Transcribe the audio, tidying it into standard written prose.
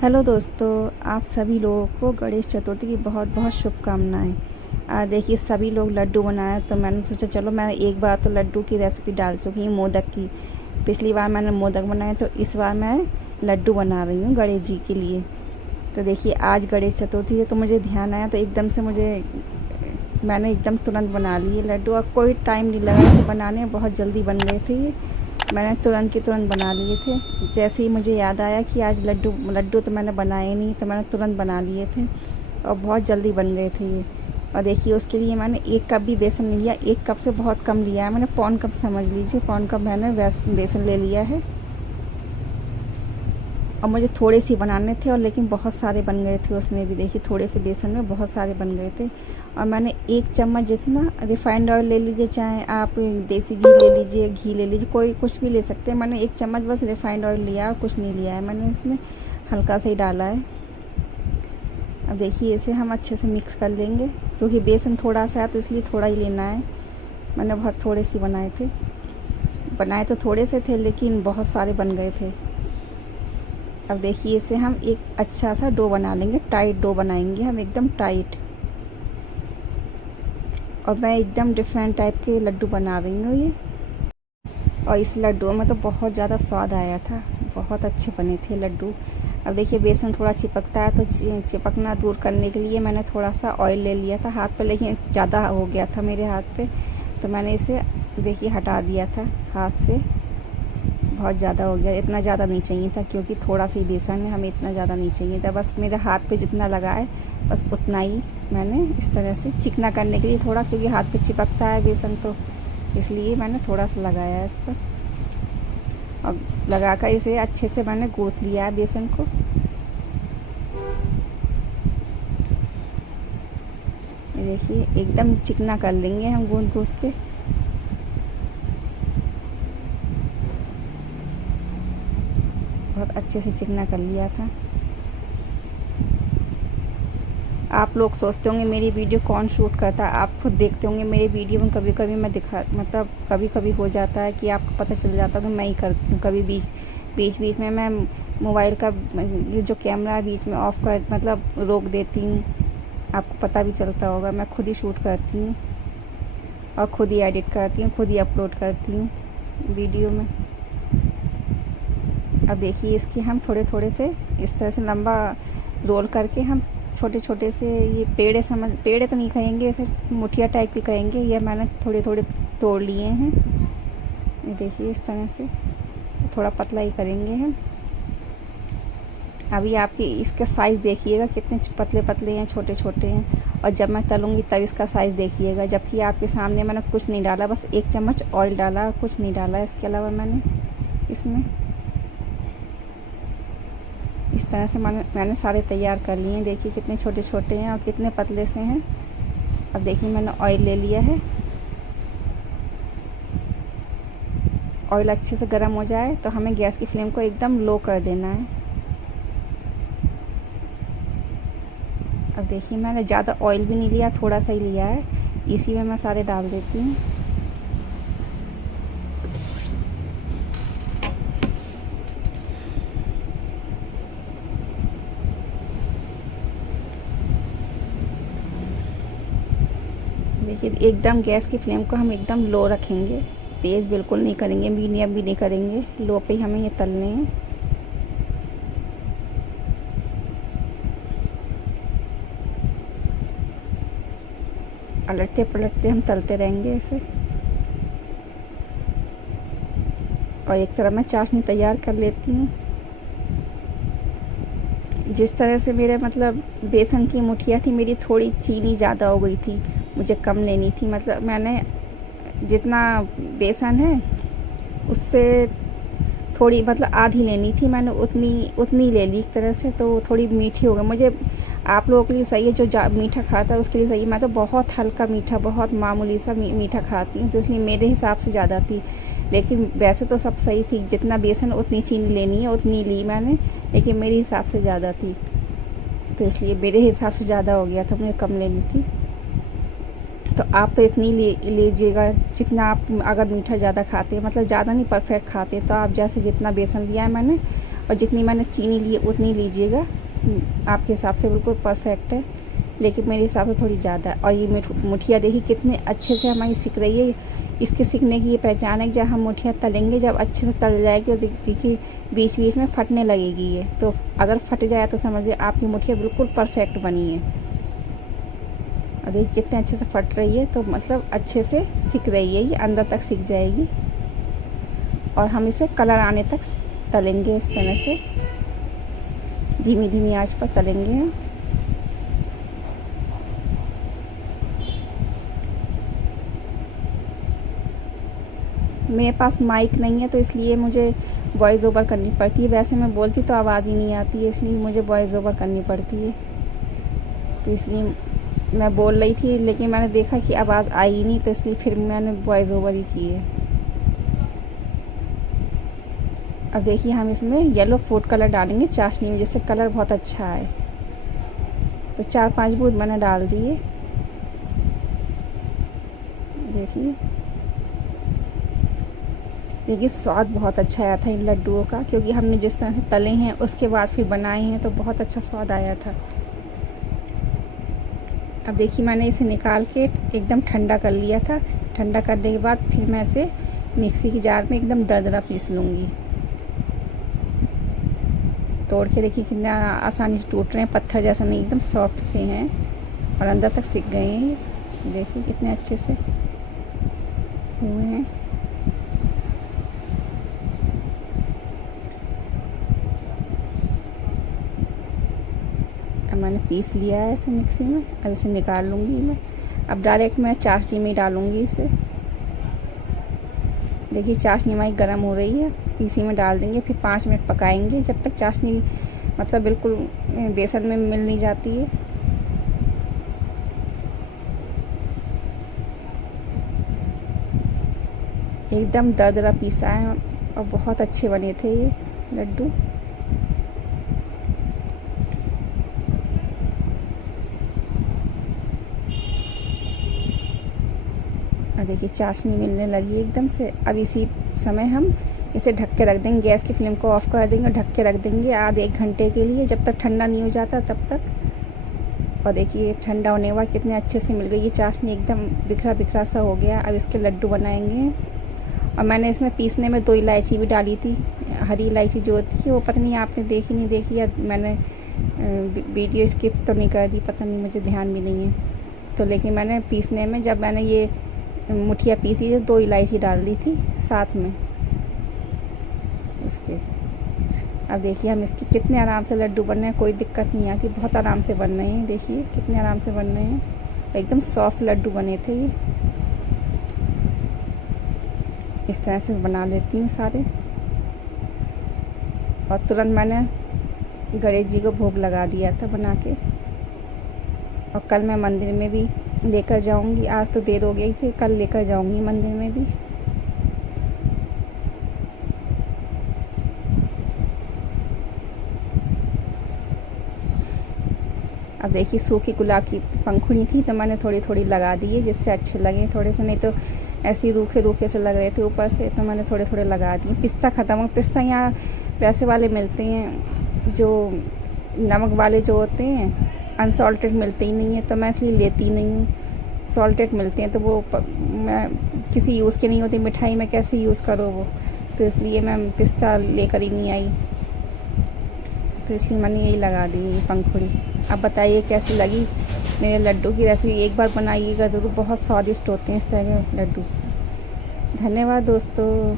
Hello दोस्तों, आप सभी लोगों को गणेश चतुर्थी की बहुत बहुत शुभकामनाएं। देखिए सभी लोग लड्डू बनाए तो मैंने सोचा चलो मैं एक बार तो लड्डू की रेसिपी डाल चुकी हूँ मोदक की। पिछली बार मैंने मोदक बनाए तो इस बार मैं लड्डू बना रही हूँ गणेश जी के लिए। तो देखिए आज गणेश चतुर्थी है तो मुझे ध्यान आया तो एकदम से मैंने एकदम तुरंत बना लिए लड्डू और कोई टाइम नहीं लगा इसे बनाने में, बहुत जल्दी बन गए थे ये। मैंने तुरंत के तुरंत बना लिए थे। जैसे ही मुझे याद आया कि आज लड्डू लड्डू तो मैंने बनाए नहीं तो मैंने तुरंत बना लिए थे और बहुत जल्दी बन गए थे ये। और देखिए उसके लिए मैंने 1 कप भी बेसन लिया। 1 कप से बहुत कम लिया है मैंने, पौन कप समझ लीजिए, पौन कप मैंने बेसन ले लिया है। और मुझे थोड़े से बनाने थे और लेकिन बहुत सारे बन गए थे उसमें भी। देखिए थोड़े से बेसन में बहुत सारे बन गए थे। और मैंने 1 चम्मच जितना रिफाइंड ऑयल ले लीजिए, चाहे आप देसी घी ले लीजिए, घी ले लीजिए, कोई कुछ भी ले सकते हैं। मैंने 1 चम्मच बस रिफाइंड ऑयल लिया और कुछ नहीं लिया है मैंने, इसमें हल्का सा ही डाला है। अब देखिए इसे हम अच्छे से मिक्स कर लेंगे क्योंकि बेसन थोड़ा सा है तो इसलिए थोड़ा ही लेना है। मैंने बहुत थोड़े से बनाए तो थोड़े से थे लेकिन बहुत सारे बन गए थे। अब देखिए इसे हम एक अच्छा सा डो बना लेंगे, टाइट डो बनाएंगे हम, एकदम टाइट। और मैं एकदम डिफरेंट टाइप के लड्डू बना रही हूँ ये। और इस लड्डू में तो बहुत ज़्यादा स्वाद आया था, बहुत अच्छे बने थे लड्डू। अब देखिए बेसन थोड़ा चिपकता है तो चिपकना दूर करने के लिए मैंने थोड़ा सा ऑयल ले लिया था हाथ पे, लेकिन ज़्यादा हो गया था मेरे हाथ पे तो मैंने इसे देखिए हटा दिया था हाथ से। बहुत ज़्यादा हो गया, इतना ज़्यादा नहीं चाहिए था क्योंकि थोड़ा सा ही बेसन है, हमें इतना ज़्यादा नहीं चाहिए था। बस मेरे हाथ पे जितना लगा है बस उतना ही मैंने इस तरह से चिकना करने के लिए थोड़ा, क्योंकि हाथ पे चिपकता है बेसन तो इसलिए मैंने थोड़ा सा लगाया है इस पर। और लगाकर इसे अच्छे से मैंने गूँथ लिया है बेसन को। ये देखिए एकदम चिकना कर लेंगे हम गूँथ गूँथ के। बहुत अच्छे से चिकना कर लिया था। आप लोग सोचते होंगे मेरी वीडियो कौन शूट करता है, आप खुद देखते होंगे मेरे वीडियो में कभी कभी मैं कभी कभी हो जाता है कि आपको पता चल जाता है कि मैं ही करती हूँ। कभी बीच में मैं मोबाइल का जो कैमरा है बीच में ऑफ कर रोक देती हूँ। आपको पता भी चलता होगा, मैं खुद ही शूट करती हूँ और खुद ही एडिट करती हूँ, खुद ही अपलोड करती हूँ वीडियो में। अब देखिए इसकी हम थोड़े थोड़े से इस तरह से लंबा रोल करके हम छोटे छोटे से ये पेड़े तो नहीं कहेंगे, ऐसे मुठिया टाइप की कहेंगे। ये मैंने थोड़े थोड़े तोड़ लिए हैं। ये देखिए इस तरह से थोड़ा पतला ही करेंगे हम। अभी आपकी इसका साइज़ देखिएगा कितने पतले पतले हैं, छोटे छोटे हैं। और जब मैं तलूँगी तब इसका साइज़ देखिएगा। जबकि आपके सामने मैंने कुछ नहीं डाला, बस 1 चम्मच ऑयल डाला और कुछ नहीं डाला इसके अलावा मैंने इसमें। इस तरह से मैंने सारे तैयार कर लिए हैं। देखिए कितने छोटे छोटे हैं और कितने पतले से हैं। अब देखिए मैंने ऑयल ले लिया है। ऑयल अच्छे से गर्म हो जाए तो हमें गैस की फ्लेम को एकदम लो कर देना है। अब देखिए मैंने ज़्यादा ऑयल भी नहीं लिया, थोड़ा सा ही लिया है, इसी में मैं सारे डाल देती हूँ। देखिए एकदम गैस की फ्लेम को हम एकदम लो रखेंगे, तेज़ बिल्कुल नहीं करेंगे, मीडियम भी नहीं करेंगे, लो पे ही हमें ये तलने हैं। पलटते पलटते हम तलते रहेंगे इसे। और एक तरफ मैं चाशनी तैयार कर लेती हूँ। जिस तरह से मेरे बेसन की मुठिया थी, मेरी थोड़ी चीनी ज़्यादा हो गई थी, मुझे कम लेनी थी। मैंने जितना बेसन है उससे थोड़ी आधी लेनी थी मैंने, उतनी ले ली एक तरह से, तो थोड़ी मीठी हो गई। मुझे आप लोगों के लिए सही है, जो मीठा खाता है उसके लिए सही है। मैं तो बहुत हल्का मीठा, बहुत मामूली सा मीठा खाती हूँ तो इसलिए मेरे हिसाब से ज़्यादा थी। लेकिन वैसे तो सब सही थी, जितना बेसन उतनी चीनी लेनी है उतनी ली मैंने, लेकिन मेरे हिसाब से ज़्यादा थी तो इसलिए मेरे हिसाब से ज़्यादा हो गया था, मुझे कम लेनी थी। तो आप तो इतनी लीजिएगा जितना आप अगर मीठा ज़्यादा खाते हैं, ज़्यादा नहीं परफेक्ट खाते तो आप जैसे जितना बेसन लिया है मैंने और जितनी मैंने चीनी ली है उतनी लीजिएगा, आपके हिसाब से बिल्कुल परफेक्ट है, लेकिन मेरे हिसाब से थोड़ी ज़्यादा। और ये मुठिया देखिए कितने अच्छे से हमारी सिक रही है। इसके सिकने की ये पहचान है कि जब हम मुठिया तलेंगे, जब अच्छे से तल जाएगी, तो देखिए बीच बीच में फटने लगेगी ये, तो अगर फट जाए तो समझिए आपकी मुठिया बिल्कुल परफेक्ट बनी है। और देखिए कितने अच्छे से फट रही है, तो मतलब अच्छे से सिक रही है, ये अंदर तक सिक जाएगी। और हम इसे कलर आने तक तलेंगे, इस तरह से धीमी धीमी आंच पर तलेंगे हम। मेरे पास माइक नहीं है, तो इसलिए मुझे वॉइस ओवर करनी पड़ती है। वैसे मैं बोलती तो आवाज़ ही नहीं आती है, इसलिए मुझे वॉइस ओवर करनी पड़ती है। तो इसलिए मैं बोल रही थी, लेकिन मैंने देखा कि आवाज़ आई ही नहीं, तो इसलिए फिर मैंने वॉइस ओवर ही की है। अब देखिए हम इसमें येलो फूड कलर डालेंगे चाशनी में, जिससे कलर बहुत अच्छा आए। तो 4-5 बूंद मैंने डाल दिए। देखिए स्वाद बहुत अच्छा आया था इन लड्डुओं का, क्योंकि हमने जिस तरह से तले हैं उसके बाद फिर बनाए हैं, तो बहुत अच्छा स्वाद आया था। अब देखिए मैंने इसे निकाल के एकदम ठंडा कर लिया था। ठंडा करने के बाद फिर मैं इसे मिक्सी की जार में एकदम दरदरा पीस लूँगी। तोड़ के देखिए कितना आसानी से टूट रहे हैं, पत्थर जैसा नहीं, एकदम सॉफ्ट से हैं और अंदर तक सिक गए हैं। देखिए कितने अच्छे से हुए हैं। अब मैंने पीस लिया है इसे मिक्सी में, अब इसे निकाल लूँगी मैं। अब डायरेक्ट मैं चाशनी में डालूँगी इसे। देखिए चाशनी हमारी गर्म हो रही है, इसी में डाल देंगे, फिर 5 मिनट पकाएंगे, जब तक चाशनी मतलब बिल्कुल बेसन में मिल नहीं जाती है। एकदम दरदरा पीसा है और बहुत अच्छे बने थे ये लड्डू। और देखिए चाशनी मिलने लगी एकदम से। अब इसी समय हम इसे ढक के रख देंगे, गैस की फ्लेम को ऑफ कर देंगे, ढक के रख देंगे आधे 1 घंटे के लिए, जब तक ठंडा नहीं हो जाता तब तक। और देखिए ठंडा होने के बाद कितने अच्छे से मिल गई ये चाशनी, एकदम बिखरा बिखरा सा हो गया। अब इसके लड्डू बनाएंगे। और मैंने इसमें पीसने में 2 इलायची भी डाली थी, हरी इलायची जो होती है, वो पता नहीं आपने देखी नहीं देखी, या मैंने वीडियो स्किप तो नहीं कर दी, पता नहीं, मुझे ध्यान भी नहीं है। तो लेकिन मैंने पीसने में, जब मैंने ये मुठिया पीसी, 2 इलायची डाल दी थी साथ में उसके। अब देखिए हम इसके कितने आराम से लड्डू बन रहे हैं, कोई दिक्कत नहीं आती, बहुत आराम से बन रहे हैं। देखिए कितने आराम से बन रहे हैं, एकदम सॉफ्ट लड्डू बने थे ये। इस तरह से बना लेती हूँ सारे। और तुरंत मैंने गणेश जी को भोग लगा दिया था बना के। और कल मैं मंदिर में भी लेकर जाऊंगी, आज तो देर हो गई थी, कल लेकर जाऊंगी मंदिर में भी। अब देखिए सूखी गुलाब की पंखुड़ी थी, तो मैंने थोड़ी थोड़ी लगा दी है, जिससे अच्छे लगे थोड़े से, नहीं तो ऐसे ही रूखे रूखे से लग रहे थे ऊपर से, तो मैंने थोड़े थोड़े लगा दिए। पिस्ता ख़त्म हो, पिस्ता यहाँ वैसे वाले मिलते हैं जो नमक वाले जो होते हैं, अनसॉल्टेड मिलते ही नहीं है, तो मैं इसलिए लेती नहीं हूँ। सॉल्टेड मिलते हैं तो वो मैं किसी यूज़ के नहीं होती, मिठाई में कैसे यूज़ करो वो, तो इसलिए मैं पिस्ता लेकर ही नहीं आई, तो इसलिए मैंने यही लगा दी पंखुड़ी। अब बताइए कैसी लगी मेरे लड्डू की रेसिपी, एक बार बनाइएगा ज़रूर, बहुत स्वादिष्ट होते हैं इस तरह के लड्डू। धन्यवाद दोस्तों।